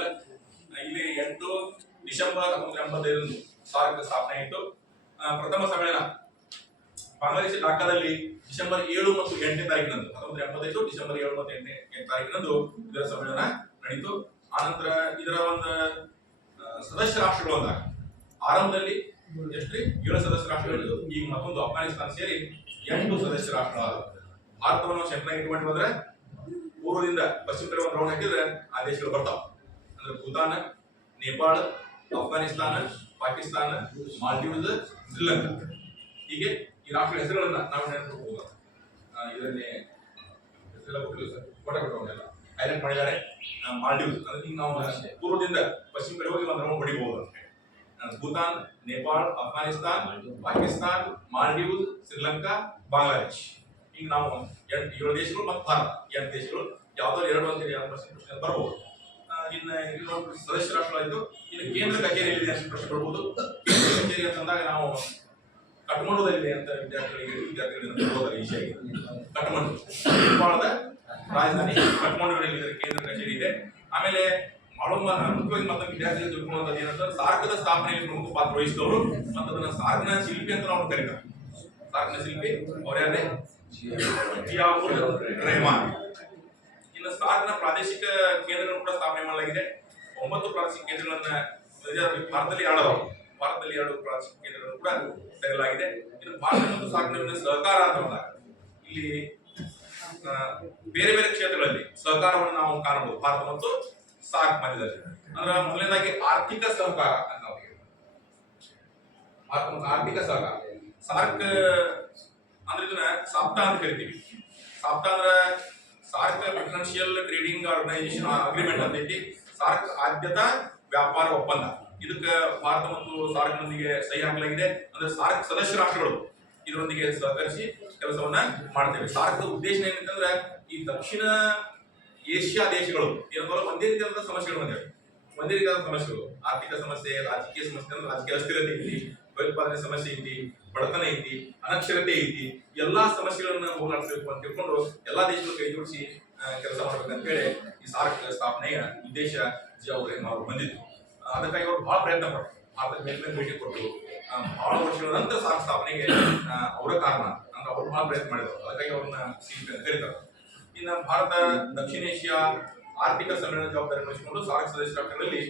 ಗೊತ್ತಲ್ಲ. ಇಲ್ಲಿ 8 December 1985 SAARC ಸ್ಥಾಪನೆ ಆಯಿತು. ಪ್ರಥಮ ಸಮ್ಮೇಳನ ಬಾಂಗ್ಲಾದೇಶ ಢಾಕಾದಲ್ಲಿ ಡಿಸೆಂಬರ್ 7 ಮತ್ತು 8ನೇ ತಾರೀಕಿನಂದು 1985 ಡಿಸೆಂಬರ್ 7 ಮತ್ತು 8ನೇ ತಾರೀಕಿನಂದು ಇದರ ಸಮ್ಮೇಳನ ನಡೆಯಿತು. ಆನಂತರ ಇದರ ಒಂದು ಸದಸ್ಯ ರಾಷ್ಟ್ರಗಳು ಅಂದಾಗ ಆರಂಭದಲ್ಲಿ ಎಷ್ಟ್ರಿ 7 ಸದಸ್ಯ ರಾಷ್ಟ್ರಗಳು, ಈಗ ಮತ್ತೊಂದು ಅಫ್ಘಾನಿಸ್ತಾನ ಸೇರಿ 8 ಸದಸ್ಯ ರಾಷ್ಟ್ರಗಳಾದ. ಭಾರತವನ್ನು ಸೆಂಟ್ರಲ್ ಇಟ್ಕೊಂಡು ಹೋದ್ರೆ ಪೂರ್ವದಿಂದ ಪಶ್ಚಿಮ ಕಡೆ ಒಂದು ರೌಂಡ್ ಹಾಕಿದ್ರೆ ಆ ದೇಶಗಳು ಬರ್ತಾವ. ಅಂದ್ರೆ ಭೂತಾನ, ನೇಪಾಳ, ಅಫ್ಘಾನಿಸ್ತಾನ, ಪಾಕಿಸ್ತಾನ, ಮಾಲ್ದೀವ್ಸ್, ಶ್ರೀಲಂಕಾ. ಹೀಗೆ ಈ ರಾಷ್ಟ್ರಗಳ ಹೆಸರುಗಳನ್ನ ನಾವು ನೆನಪಿಟ್ಕೋಬಹುದು. ಇದರಲ್ಲಿ ಹೆಸರೆಲ್ಲ ಗೊತ್ತಿಲ್ಲ ಸರ್, ಕೊಟ್ಟೆಲ್ಲ ಐಲೆಂಡ್ ಮಾಡಿದ್ದಾರೆ. ಮಾಲ್ದೀವ್ಸ್ ಅಂದ್ರೆ ಈಗ ನಾವು ಪೂರ್ವದಿಂದ ಪಶ್ಚಿಮ ಕಡೆ ಹೋಗಿ ಒಂದು ರೌಂಡ್ ಹೊಡಿಬಹುದು. ಭೂತಾನ್, ನೇಪಾಳ, ಅಫ್ಘಾನಿಸ್ತಾನ್, ಪಾಕಿಸ್ತಾನ್, ಮಾಲ್ದೀವ್ಸ್, ಶ್ರೀಲಂಕಾ, ಬಾಂಗ್ಲಾದೇಶ್. ಈಗ ನಾವು 7 ದೇಶಗಳು ಮತ್ತು ಭಾರತ 8 ದೇಶಗಳು, ಯಾವ್ದಾದ್ರು 2 ಅಂತ ಬರ್ಬೋದು. ಇನ್ನು ಸದಸ್ಯ ರಾಷ್ಟ್ರಗಳಾಯ್ತು. ಇನ್ನು ಕೇಂದ್ರ ಕಚೇರಿ ಎಲ್ಲಿದೆ ಅಂತ ಪ್ರಶ್ನೆ ಬರ್ಬೋದು. ಕೇಂದ್ರ ಕಚೇರಿ ಅಂತಂದಾಗ ನಾವು ಕಠ್ಮಂಡುದಲ್ಲಿದೆ ಅಂತ ವಿದ್ಯಾರ್ಥಿಗಳಿಗೆ ವಿಷಯ. ಕಠ್ಮಂಡು ನೇಪಾಳದ ರಾಜಧಾನಿ ಕಠ್ಮಂಡುವಿನಲ್ಲಿ ಕೇಂದ್ರ ಕಚೇರಿ ಇದೆ. ಆಮೇಲೆ ಮುಖ್ಯವಾಗಿ ಮತ್ತೊಂದು ವಿದ್ಯಾರ್ಥಿಗಳು ತಿಳ್ಕೊಳ್ಳುವಂಥದ್ದು ಏನಂದ್ರೆ ಸಾರ್ಕದ ಸ್ಥಾಪನೆಯಲ್ಲಿ ಪ್ರಮುಖ ಪಾತ್ರ ವಹಿಸಿದವರು ಮತ್ತು ಅದನ್ನ ಸಾರ್ಕ್ನ ಶಿಲ್ಪಿ ಅಂತ ನಾವು ಕರೀತಾರೆ. ಸಾರ್ಕ್ನ ಶಿಲ್ಪಿ ಅವರ್ಯಾರೇ? ಜಿಯಾವುರ್ ರೆಹಮಾನ್. ಇನ್ನು ಸಾರ್ಕ್ನ ಪ್ರಾದೇಶಿಕ ಕೇಂದ್ರಗಳನ್ನು ಕೂಡ ಸ್ಥಾಪನೆ ಮಾಡಲಾಗಿದೆ. 9 ಪ್ರಾದೇಶಿಕ ಕೇಂದ್ರಗಳನ್ನ ಭಾರತದಲ್ಲಿ ಭಾರತದಲ್ಲಿ 2 ಪ್ರಾದೇಶಿಕ ಕೇಂದ್ರಗಳನ್ನು ಕೂಡ ತೆಗೆಯಲಾಗಿದೆ. ಇನ್ನು ಭಾರತ ಮತ್ತು ಸಾರ್ಕ್ ನಡುವಿನ ಸಹಕಾರ ಅಂತ ಬಂದಾಗ ಇಲ್ಲಿ ಬೇರೆ ಬೇರೆ ಕ್ಷೇತ್ರಗಳಲ್ಲಿ ಸಹಕಾರವನ್ನು ನಾವು ಕಾಣಬಹುದು ಭಾರತ ಮತ್ತು ಸಾರ್ಕ್ ಮಧ್ಯದಲ್ಲಿ. ಅಂದ್ರೆ ಮೊದಲನೇದಾಗಿ ಆರ್ಥಿಕ ಸಹಕಾರ ಅಂತ ನಾವು ಹೇಳ್ತೀವಿ. ಭಾರತ ಮತ್ತು ಆರ್ಥಿಕ ಸಹಕಾರ. ಸಾರ್ಕ್ ಅಂದ್ರೆ ಇದನ್ನ ಸಾಪ್ತಾ ಅಂತ ಕರಿತೀವಿ. ಸಾಪ್ತಾ ಅಂದ್ರೆ SAARC financial trading organisation agreement ಅಂತ ಐತಿ. ಸಾರ್ಕ್ ಆದ್ಯತಾ ವ್ಯಾಪಾರ ಒಪ್ಪಂದ. ಇದಕ್ಕೆ ಭಾರತ ಮತ್ತು ಸಾರ್ಕ್ ನೊಂದಿಗೆ ಸಹಿ ಹಾಕಲಾಗಿದೆ. ಅಂದ್ರೆ ಸಾರ್ಕ್ ಸದಸ್ಯ ರಾಷ್ಟ್ರಗಳು ಇದರೊಂದಿಗೆ ಸಹಕರಿಸಿ ಕೆಲಸವನ್ನ ಮಾಡ್ತೇವೆ. ಸಾರ್ಕ್ ಉದ್ದೇಶ ಏನಂತಂದ್ರೆ ಈ ದಕ್ಷಿಣ ಏಷ್ಯಾ ದೇಶಗಳು ಏನಂದ್ರೆ ಒಂದೇ ರೀತಿಯಾದ ಸಮಸ್ಯೆಗಳು ಬಂದಿವೆ. ಒಂದೇ ರೀತಿಯಾದ ಸಮಸ್ಯೆಗಳು, ಆರ್ಥಿಕ ಸಮಸ್ಯೆ, ರಾಜಕೀಯ ಸಮಸ್ಯೆ, ಅಂದ್ರೆ ರಾಜಕೀಯ ಅಸ್ಥಿರತೆ ಐತಿ, ಭಯೋತ್ಪಾದನೆ ಸಮಸ್ಯೆ ಐತಿ, ಬಡತನ ಐತಿ, ಅನಕ್ಷರತೆ ಐತಿ. ಎಲ್ಲಾ ಸಮಸ್ಯೆಗಳನ್ನ ಹೋರಾಡಬೇಕು ಅಂತ ತಿಳ್ಕೊಂಡು ಎಲ್ಲಾ ದೇಶಗಳು ಕೈ ಜೋಡಿಸಿ ಕೆಲಸ ಮಾಡ್ಬೇಕಂತೇಳಿ ಈ ಸಾರ್ಕ್ ಸ್ಥಾಪನೆಯ ಉದ್ದೇಶ ಜಿಯಾವುರ್ ರೆಹಮಾನ್ ಅವರು ಬಂದಿದ್ರು. ಅದಕ್ಕಾಗಿ ಅವರು ಬಹಳ ಪ್ರಯತ್ನ ಪಟ್ಟರು. ಭಾರತದ ಮೇಲೆ ಭೇಟಿ ಕೊಟ್ಟು ಬಹಳ ವರ್ಷಗಳ ನಂತರ ಸಾರ್ಕ್ ಸ್ಥಾಪನೆಗೆ ಅವರ ಕಾರಣ ಅಂದ್ರೆ ಅವರು ಬಹಳ ಪ್ರಯತ್ನ ಮಾಡಿದ್ರು. ಅದಕ್ಕಾಗಿ ಅವ್ರನ್ನ ಶಿಲ್ಪಿ ಅಂತ ಕರೀತಾರೆ. ಇನ್ನು ಭಾರತ ದಕ್ಷಿಣ ಏಷ್ಯಾ ಆರ್ಥಿಕ ಸಮ್ಮೇಳನ ಜವಾಬ್ದಾರಿ ವಹಿಸಿಕೊಂಡು ಸಾರ್ಕ್ ಸದಸ್ಯ ರಾಷ್ಟ್ರಗಳಲ್ಲಿ